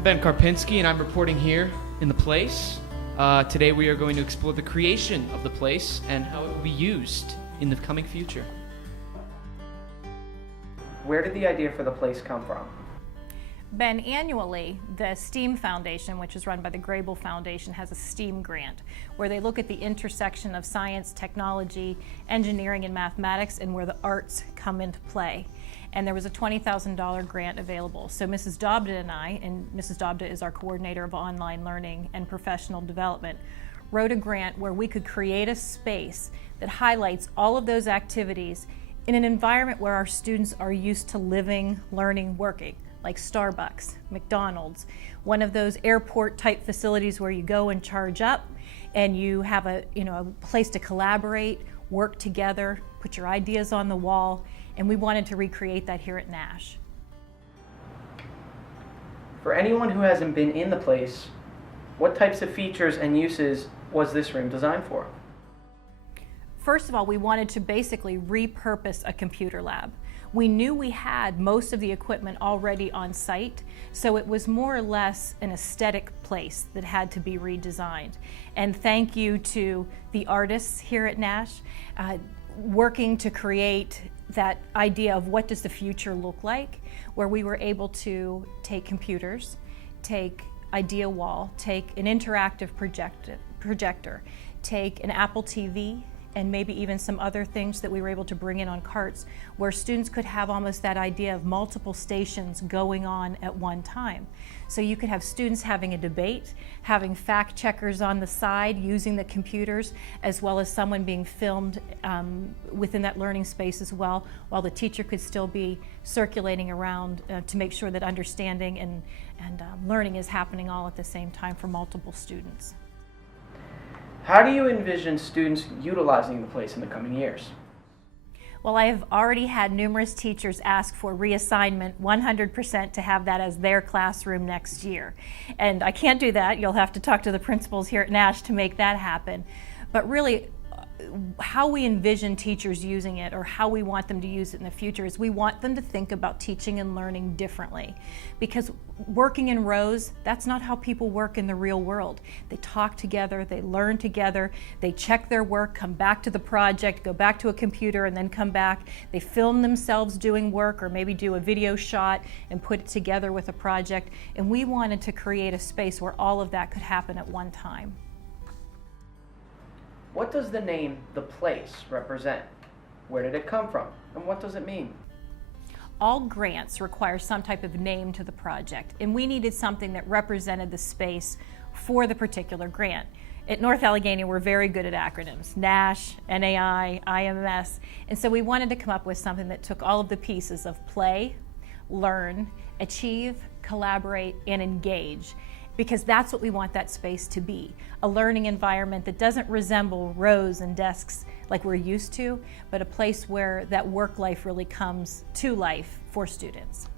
I'm Ben Karpinski, and I'm reporting here in the place. Today we are going to explore the creation of the place and how it will be used in the coming future. Where did the idea for the place come from? Ben, annually, the STEAM Foundation, which is run by the Grable Foundation, has a STEAM grant where they look at the intersection of science, technology, engineering, and mathematics, and where the arts come into play. And there was a $20,000 grant available. So Mrs. Dobda and I, and Mrs. Dobda is our coordinator of online learning and professional development, wrote a grant where we could create a space that highlights all of those activities in an environment where our students are used to living, learning, working, like Starbucks, McDonald's, one of those airport type facilities where you go and charge up and you have a place to collaborate, work together, put your ideas on the wall, and we wanted to recreate that here at Nash. For anyone who hasn't been in the place, what types of features and uses was this room designed for? First of all, we wanted to basically repurpose a computer lab. We knew we had most of the equipment already on site, so it was more or less an aesthetic place that had to be redesigned. And thank you to the artists here at Nash, working to create that idea of what does the future look like, where we were able to take computers, take Idea Wall, take an interactive projector, take an Apple TV, and maybe even some other things that we were able to bring in on carts, where students could have almost that idea of multiple stations going on at one time. So you could have students having a debate, having fact checkers on the side using the computers, as well as someone being filmed within that learning space as well, while the teacher could still be circulating around to make sure that understanding and learning is happening all at the same time for multiple students. How do you envision students utilizing the place in the coming years? Well, I have already had numerous teachers ask for reassignment 100% to have that as their classroom next year. And I can't do that. You'll have to talk to the principals here at Nash to make that happen. But really, how we envision teachers using it, or how we want them to use it in the future, is we want them to think about teaching and learning differently. Because working in rows, that's not how people work in the real world. They talk together, they learn together, they check their work, come back to the project, go back to a computer, and then come back. They film themselves doing work, or maybe do a video shot and put it together with a project. And we wanted to create a space where all of that could happen at one time. What does the name The Place represent? Where did it come from? And what does it mean? All grants require some type of name to the project, and we needed something that represented the space for the particular grant. At North Allegheny, we're very good at acronyms: NASH, NAI, IMS, and so we wanted to come up with something that took all of the pieces of play, learn, achieve, collaborate, and engage, because that's what we want that space to be, a learning environment that doesn't resemble rows and desks like we're used to, but a place where that work life really comes to life for students.